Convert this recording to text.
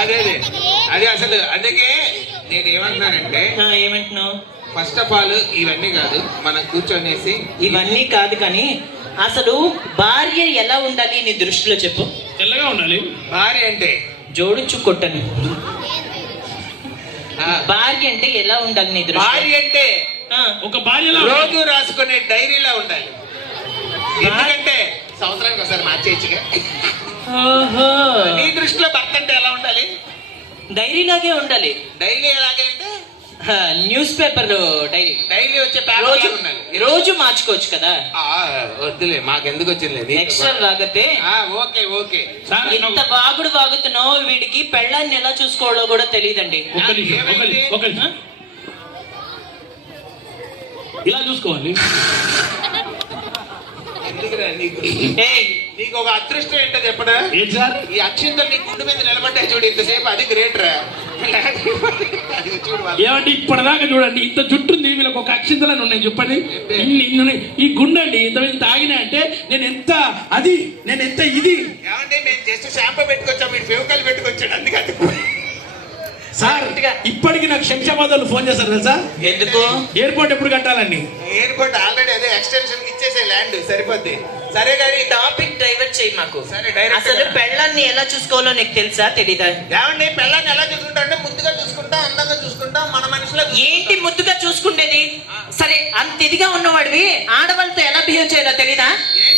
అదే అదే అసలు అందుకే నేను ఏమంటున్నానంటే ఏమంటున్నావు? ఫస్ట్ ఆఫ్ ఆల్ ఇవన్నీ కాదు, మనం కూర్చొనేసి ఇవన్నీ కాదు కానీ అసలు భార్య ఎలా ఉండాలి నీ దృష్టిలో చెప్పు. తెల్లగా ఉండాలి. భార్య అంటే జోడించు కొట్టను. భార్య అంటే ఎలా ఉండాలి నీ దృష్టి? భార్య అంటే ఒక భార్యలా రోజు రాసుకునే డైరీలా ఉండాలి. ఎందుకంటే సంవత్సరానికి ఒకసారి మార్చేయచ్చుగా. ఓహో, నీ దృష్టిలో భర్త అంటే ఎలా ఉండాలి? డైరీ లాగే ఉండాలి. డైలీ ఎలాగే అంటే న్యూస్ పేపర్ డైరీ. డైలీ వచ్చే రోజు ఉండాలి. రోజు మార్చుకోవచ్చు కదా. వద్దులే, మాకెందుకు వచ్చింది ఎక్స్ట్రా వాగితే. Okay okay. ఇంత వాగుడు వాగుతున్నావు, వీడికి పెళ్ళాన్ని ఎలా చూసుకోవాలో కూడా తెలియదండి. ఇలా చూసుకోవాలి. ఎందుకురా నీకు నీకు ఒక అదృష్టం ఏంటో చెప్పడా? ఏం సార్? ఈ అక్షింతలు నీ గుండు మీద నిలబడ్డాయి చూడు, ఇంతసేపు అది గ్రేట్ రా. ఏమండి ఇప్పటిదాకా చూడండి, ఇంత జుట్టుంది వీళ్ళకి ఒక అక్షింతలని ఉన్నాయి చెప్పండి. ఇన్ని ఈ గుండె అండి ఇంత ఆగినాయి అంటే నేను ఎంత ఇది. ఏమంటే మేము జస్ట్ షాంపూ పెట్టుకొచ్చాం, వీడు ఫెవికాల్ పెట్టుకొచ్చాడు అందుకని. సార్ ఇప్పటికి నాకు శంషాబాద్ వాళ్ళు ఫోన్ చేస్తారు తెలుసా? ఎందుకు? ఎయిర్పోర్ట్ ఎప్పుడు కట్టాలండి? ఎయిర్పోర్ట్ ఆల్రెడీ అదే ఎక్స్టెన్షన్ ఇచ్చేసే ల్యాండ్ సరిపోద్ది. సరే కానీ టాపిక్ డైవర్ట్ చేయి మాకు. సరే డైరెక్ట్. అసలు పెళ్ళాన్ని ఎలా చూసుకోవాలో నీకు తెలుసా తెలీదా? ఏమండి పెళ్ళాన్ని ఎలా చూసుకుంటా అంటే ముద్దుగా చూసుకుంటాం, అందంగా చూసుకుంటాం, మన మనుషులో. ఏంటి ముద్దుగా చూసుకునేది? సరే అంత ఇదిగా ఉన్నవాడివి ఆడవాళ్ళతో ఎలా బిహేవ్ చేయాలో తెలీదా? ఏం